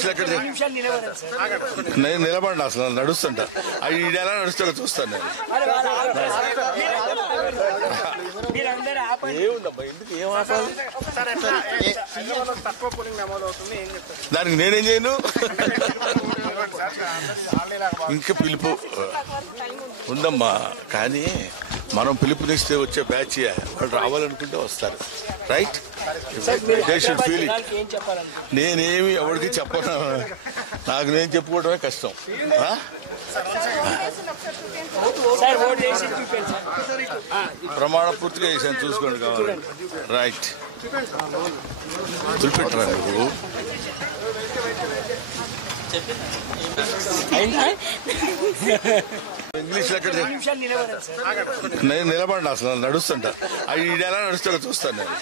English ఎక్కడ నేను నిలబడి అసలు నడుస్తుంటా అవి ఎలా నడుస్తారో చూస్తాను నేను. ఏముందబ్బా ఎందుకు ఏం ఆపాలి? దానికి నేనేం చేయను. ఇంకా పిలుపు ఉందమ్మా, కానీ మనం పిలుపునిస్తే వచ్చే బ్యాచ్ వాళ్ళు రావాలనుకుంటే వస్తారు. Right, they should feel it. నేనేమి ఎవరికి చెప్పను, నాకు నేను చెప్పుకోవడమే కష్టం. ప్రమాణ పూర్తిగా చేశాను, చూసుకోండి కావాలి. రైట్, చూపెట్టరా నువ్వు. ఇంగ్లీష్ ఎక్కడ నేను నిలబడి అసలు నడుస్తుంటా అవి ఎలా నడుస్తారో చూస్తాను నేను.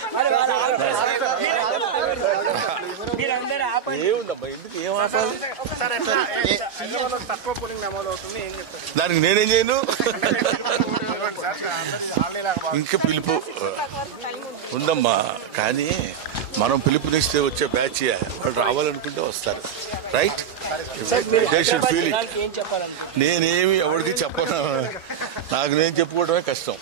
ఏముందబ్బా ఎందుకు ఏం ఆపాలి? దానికి నేనేం చేయను. ఇంకా పిలుపు ఉందమ్మా, కానీ మనం పిలుపునిస్తే వచ్చే బ్యాచ్ వాళ్ళు రావాలనుకుంటే వస్తారు. Right, they should feel it. నేనేమి ఎవరికి చెప్పను, నాకు నేను చెప్పుకోవడమే కష్టం.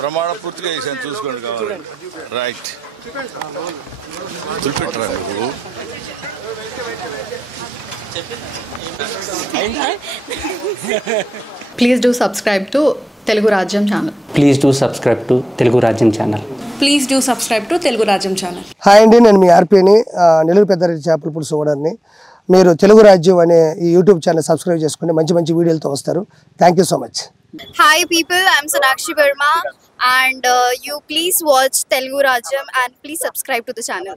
ప్రమాణ పూర్తిగా చేశాను, చూసుకోండి కావాలి. రైట్, చూపెట్టరా నువ్వు. Please do subscribe to Telugu Rajyam channel. Please do subscribe to Telugu Rajyam channel. Please do subscribe to Telugu Rajyam channel. Hi అండి, నేను మీ ఆర్పీని, నెల్లూరు పెద్దారెడ్డి చేపల పులుసు ఓనర్ని. మీరు తెలుగు రాజ్యం అనే ఈ యూట్యూబ్ ఛానల్ సబ్స్క్రైబ్ చేసుకుని మంచి మంచి వీడియోలతో వస్తారు. Thank you so much. Hi people, I'm Sonakshi Verma and you please watch Telugu Rajyam and please subscribe to the channel.